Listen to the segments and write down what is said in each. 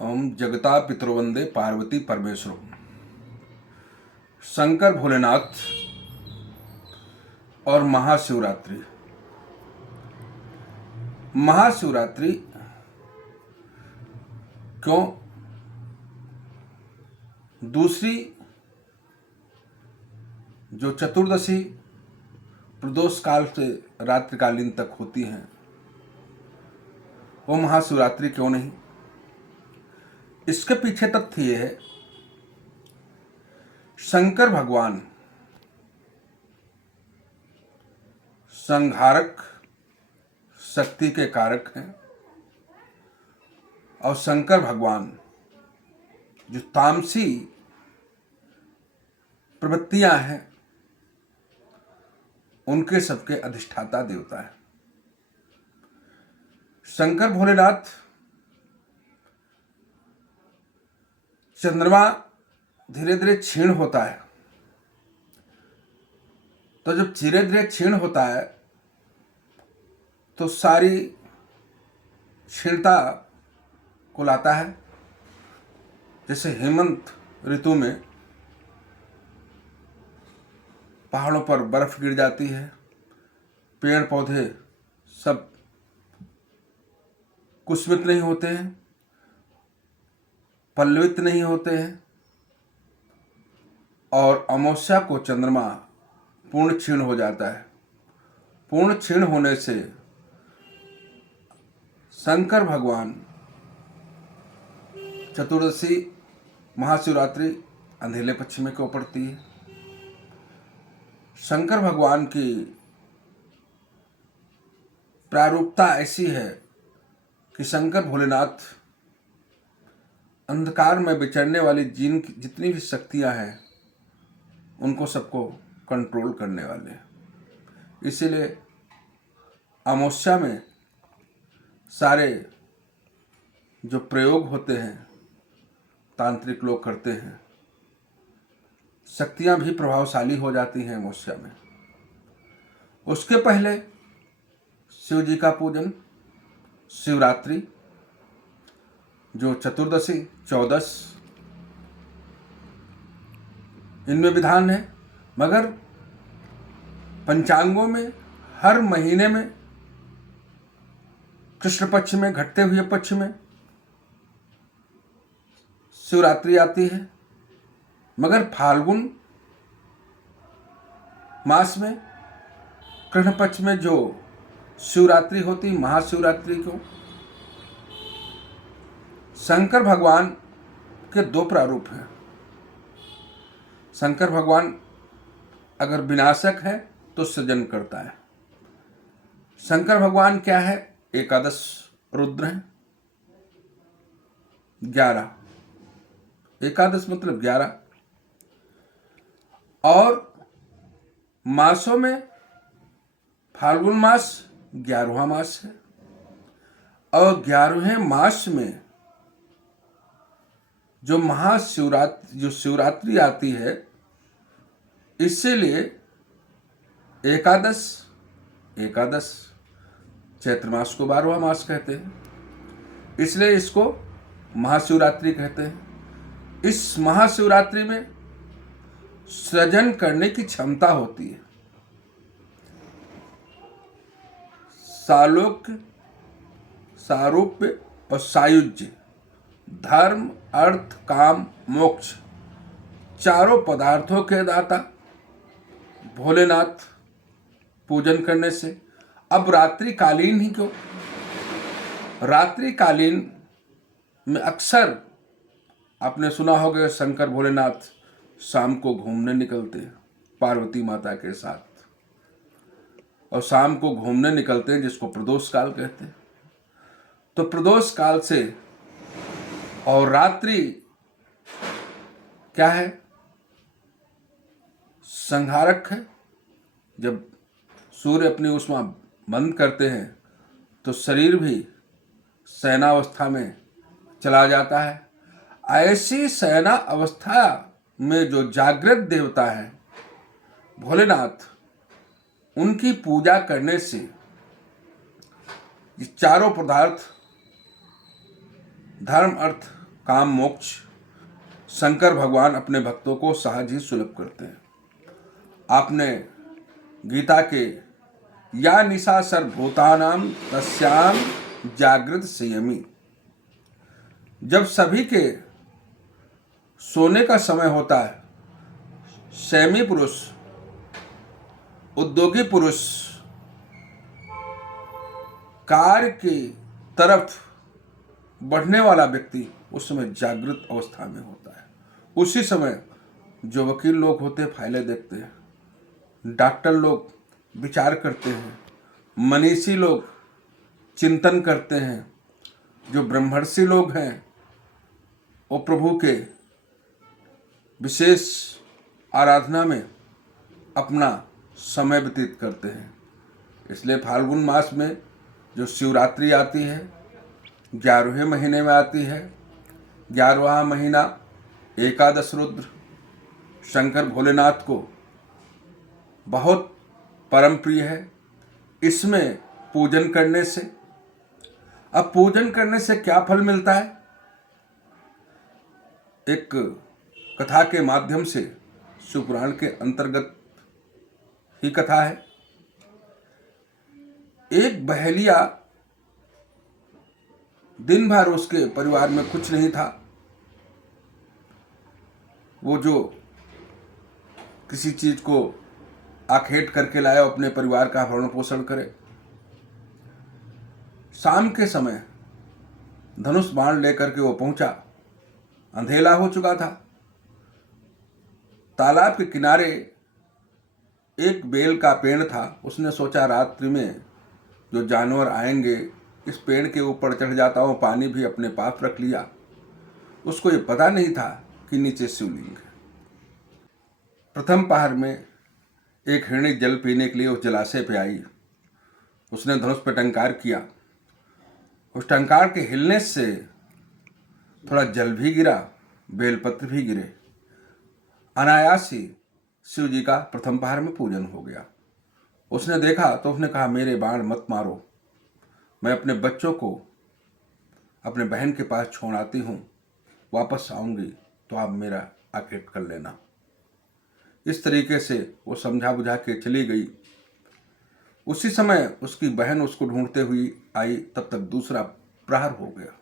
ओम जगता पितृवंदे पार्वती परमेश्वरों। शंकर भोलेनाथ और महाशिवरात्रि। महाशिवरात्रि क्यों? दूसरी जो चतुर्दशी प्रदोष काल से रात्रिकालीन तक होती हैं, वो महाशिवरात्रि क्यों नहीं? इसके पीछे तथ्य ये है, शंकर भगवान संहारक शक्ति के कारक हैं और शंकर भगवान जो तामसी प्रवृत्तियां हैं उनके सबके अधिष्ठाता देवता है। शंकर भोलेनाथ चंद्रमा धीरे धीरे क्षीण होता है, तो जब धीरे धीरे क्षीण होता है तो सारी क्षीणता को लाता है। जैसे हेमंत ऋतु में पहाड़ों पर बर्फ गिर जाती है, पेड़ पौधे सब कुसमित नहीं होते हैं, पल्लवित नहीं होते हैं, और अमावस्या को चंद्रमा पूर्ण क्षीण हो जाता है। पूर्ण क्षीण होने से शंकर भगवान चतुर्दशी महाशिवरात्रि अंधेले पक्ष में क्यों पड़ती है? शंकर भगवान की प्रारूपता ऐसी है कि शंकर भोलेनाथ अंधकार में विचरने वाली जितनी भी शक्तियां हैं उनको सबको कंट्रोल करने वाले हैं। इसीलिए अमावस्या में सारे जो प्रयोग होते हैं तांत्रिक लोग करते हैं, शक्तियां भी प्रभावशाली हो जाती हैं अमावस्या में। उसके पहले शिव जी का पूजन, शिवरात्रि जो चतुर्दशी, चौदस, इनमें विधान है। मगर पंचांगों में हर महीने में कृष्ण पक्ष में, घटते हुए पक्ष में शिवरात्रि आती है। मगर फाल्गुन मास में कृष्ण पक्ष में जो शिवरात्रि होती, महाशिवरात्रि को शंकर भगवान के दो प्रारूप हैं। शंकर भगवान अगर विनाशक है तो सृजन करता है। शंकर भगवान क्या है? एकादश रुद्र हैं, 11, एकादश मतलब 11। और मासों में फाल्गुन मास 11वां मास है, और 11वें मास में जो महाशिवरात्रि, जो शिवरात्रि आती है, इसीलिए एकादश चैत्र मास को 12वां मास कहते हैं, इसलिए इसको महाशिवरात्रि कहते हैं। इस महाशिवरात्रि में सृजन करने की क्षमता होती है। सालोक्य, सारूप्य और सायुज्य, धर्म, अर्थ, काम, मोक्ष, चारों पदार्थों के दाता भोलेनाथ पूजन करने से। अब रात्रिकालीन ही क्यों? रात्रिकालीन में अक्सर आपने सुना होगा शंकर भोलेनाथ शाम को घूमने निकलते हैं पार्वती माता के साथ, और शाम को घूमने निकलते हैं जिसको प्रदोष काल कहते हैं। तो प्रदोष काल से और रात्रि क्या है? संहारक है। जब सूर्य अपनी ऊष्मा बंद करते हैं तो शरीर भी शयनावस्था में चला जाता है। ऐसी शयना अवस्था में जो जागृत देवता है भोलेनाथ, उनकी पूजा करने से ये चारों पदार्थ धर्म, अर्थ, काम मोक्ष शंकर भगवान अपने भक्तों को सहज ही सुलभ करते हैं। आपने गीता के या निशा सर्वभूतानां तस्याम जागृत संयमी, जब सभी के सोने का समय होता है, संयमी पुरुष, उद्योगी पुरुष कार्य की तरफ बढ़ने वाला व्यक्ति उस समय जागृत अवस्था में होता है। उसी समय जो वकील लोग होते हैं फाइलें देखते हैं, डॉक्टर लोग विचार करते हैं, मनीषी लोग चिंतन करते हैं, जो ब्रह्मर्षि लोग हैं वो प्रभु के विशेष आराधना में अपना समय व्यतीत करते हैं। इसलिए फाल्गुन मास में जो शिवरात्रि आती है 11वें महीने में आती है, 11वां महीना एकादश रुद्र शंकर भोलेनाथ को बहुत परम प्रिय है। इसमें पूजन करने से, अब पूजन करने से क्या फल मिलता है? एक कथा के माध्यम से, शिवपुराण के अंतर्गत ही कथा है। एक बहेलिया, दिन भर उसके परिवार में कुछ नहीं था, वो जो किसी चीज को आखेट करके लाया अपने परिवार का भरण पोषण करे। शाम के समय धनुष बाण लेकर के वो पहुंचा, अंधेला हो चुका था। तालाब के किनारे एक बेल का पेड़ था। उसने सोचा रात्रि में जो जानवर आएंगे इस पेड़ के ऊपर चढ़ जाता हूँ, पानी भी अपने पास रख लिया। उसको ये पता नहीं था कि नीचे शिवलिंग है। प्रथम पहर में एक हिरणी जल पीने के लिए उस जलाशय पे आई। उसने धनुष पे टंकार किया। उस टंकार के हिलने से थोड़ा जल भी गिरा, बेलपत्र भी गिरे। अनायास ही शिव जी का प्रथम पहर में पूजन हो गया। उसने देखा तो उसने कहा, मेरे बाण मत मारो, मैं अपने बच्चों को अपने बहन के पास छोड़ आती हूँ, वापस आऊँगी तो आप मेरा आखेट कर लेना। इस तरीके से वो समझा बुझा के चली गई। उसी समय उसकी बहन उसको ढूंढते हुई आई, तब तक दूसरा प्रहर हो गया।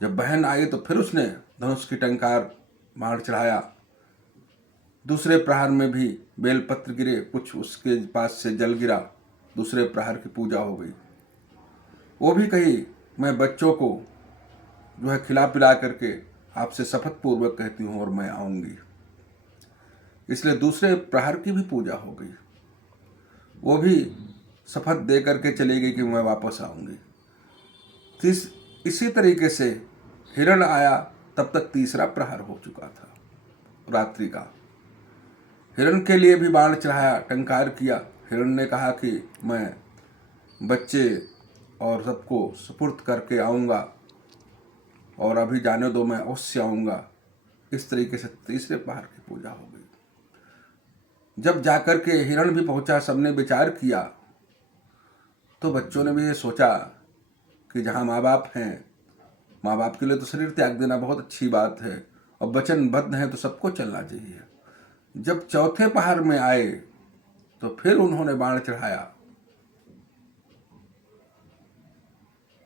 जब बहन आई तो फिर उसने धनुष की टंकार बाण चढ़ाया। दूसरे प्रहर में भी बेलपत्र गिरे, कुछ उसके पास से जल गिरा, दूसरे प्रहर की पूजा हो गई। वो भी कही, मैं बच्चों को जो है खिला पिला करके आपसे शपथ पूर्वक कहती हूँ और मैं आऊँगी। इसलिए दूसरे प्रहर की भी पूजा हो गई। वो भी शपथ दे करके चली गई कि मैं वापस आऊँगी। इसी तरीके से हिरण आया, तब तक तीसरा प्रहर हो चुका था रात्रि का। हिरण के लिए भी बाण चढ़ाया, टंकार किया। हिरण ने कहा कि मैं बच्चे और सबको सुपुर्द करके आऊँगा और अभी जाने दो, मैं अवश्य आऊँगा। इस तरीके से तीसरे प्रहर की पूजा हो गई। जब जाकर के हिरण भी पहुंचा, सबने विचार किया तो बच्चों ने भी ये सोचा कि जहाँ माँ बाप हैं, माँ बाप के लिए तो शरीर त्याग देना बहुत अच्छी बात है और वचनबद्ध है तो सबको चलना चाहिए। जब चौथे पहर में आए तो फिर उन्होंने बाण चढ़ाया।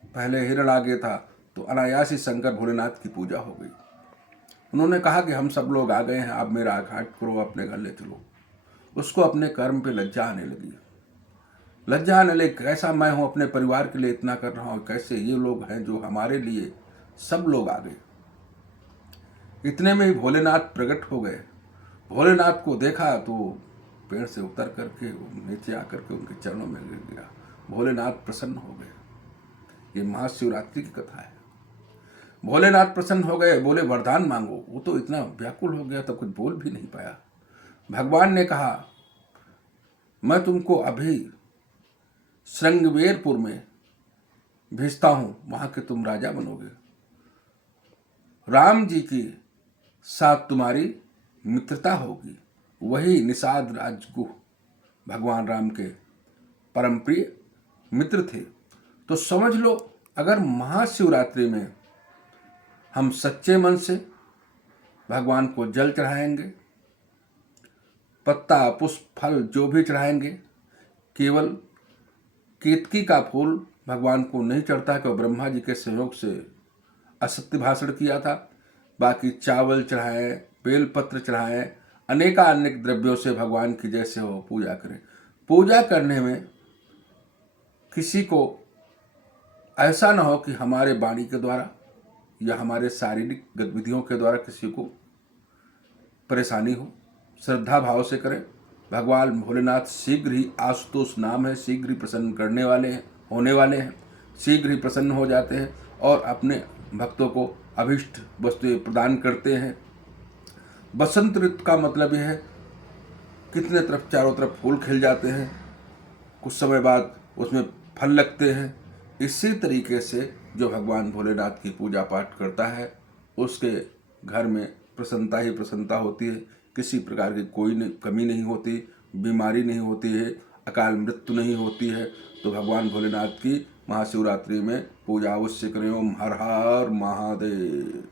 पहले हिरण आगे था तो अनायास ही शंकर भोलेनाथ की पूजा हो गई। उन्होंने कहा कि हम सब लोग आ गए हैं, आप मेरा आघाट करो, अपने घर ले चलो। उसको अपने कर्म पे लज्जा आने लगी। लज्जा आने लगी, कैसा मैं हूँ अपने परिवार के लिए इतना कर रहा हूँ, कैसे ये लोग हैं जो हमारे लिए। सब लोग आ गए। इतने में ही भोलेनाथ प्रकट हो गए। भोलेनाथ को देखा तो पेड़ से उतर करके नीचे आकर के उनके चरणों में गिर गया। भोलेनाथ प्रसन्न हो गए। ये महाशिवरात्रि की कथा है। भोलेनाथ प्रसन्न हो गए, बोले वरदान मांगो। वो तो इतना व्याकुल हो गया तो कुछ बोल भी नहीं पाया। भगवान ने कहा, मैं तुमको अभी श्रृंगवेरपुर में भेजता हूं, वहां के तुम राजा बनोगे। राम जी की साथ तुम्हारी मित्रता होगी। वही निषाद राजगुह भगवान राम के परम प्रिय मित्र थे। तो समझ लो, अगर महाशिवरात्रि में हम सच्चे मन से भगवान को जल चढ़ाएंगे, पत्ता पुष्प फल जो भी चढ़ाएंगे, केवल केतकी का फूल भगवान को नहीं चढ़ता कि ब्रह्मा जी के सहयोग से असत्य भाषण किया था। बाकी चावल चढ़ाएं, बेलपत्र चढ़ाएं, अनेक द्रव्यों से भगवान की जैसे हो पूजा करें। पूजा करने में किसी को ऐसा ना हो कि हमारे वाणी के द्वारा या हमारे शारीरिक गतिविधियों के द्वारा किसी को परेशानी हो। श्रद्धा भाव से करें। भगवान भोलेनाथ शीघ्र ही, आशुतोष नाम है, शीघ्र ही प्रसन्न करने वाले हैं, होने वाले हैं, शीघ्र ही प्रसन्न हो जाते हैं और अपने भक्तों को अभिष्ट वस्तुएं प्रदान करते हैं। बसंत ऋतु का मतलब यह है कितने तरफ चारों तरफ फूल खिल जाते हैं, कुछ समय बाद उसमें फल लगते हैं। इसी तरीके से जो भगवान भोलेनाथ की पूजा पाठ करता है उसके घर में प्रसन्नता ही प्रसन्नता होती है। किसी प्रकार की कोई कमी नहीं होती, बीमारी नहीं होती है, अकाल मृत्यु नहीं होती है। तो भगवान भोलेनाथ की महाशिवरात्रि में पूजा अवश्य करें। ओम हर हर महादेव।